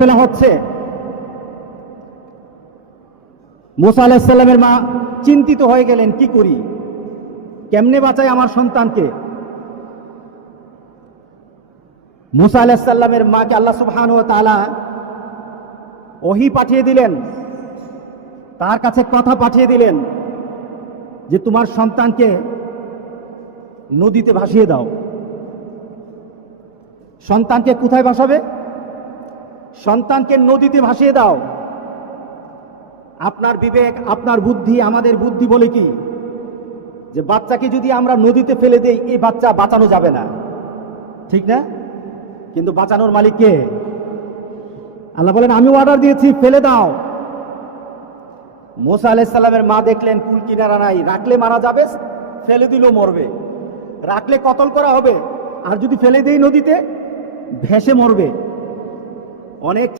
ফেলা হচ্ছে। মুসা আলাইহিস সালামের মা চিন্তিত হয়ে গেলেন, কি করি, কেমনে বাঁচাই আমার সন্তানকে। মুসা আলাইহিস সালামের মাকে আল্লাহ সুবহানাহু ওয়া তাআলা ওহী পাঠিয়ে দিলেন, তার কাছে কথা পাঠিয়ে দিলেন যে তোমার সন্তানকে নদীতে ভাসিয়ে দাও। সন্তানকে কোথায় ভাসাবে? সন্তানকে নদীতে ভাসিয়ে দাও। আপনার বিবেক, আপনার বুদ্ধি, আমাদের বুদ্ধি বলে কি যে বাচ্চাকে যদি আমরা নদীতে ফেলে দেই এই বাচ্চা বাঁচানো যাবে না, ঠিক না? কিন্তু বাঁচানোর মালিক কে? আল্লাহ বলেন আমি অর্ডার দিয়েছি, ফেলে দাও। মুসা আলাইহিস সালামের মা দেখলেন কুল কিনারা নাই, রাখলে মারা যাবে, ফেলে দিলেও মরবে, রাখলে কতল করা হবে, আর যদি ফেলে দেই নদীতে ভেসে মরবে। অনেক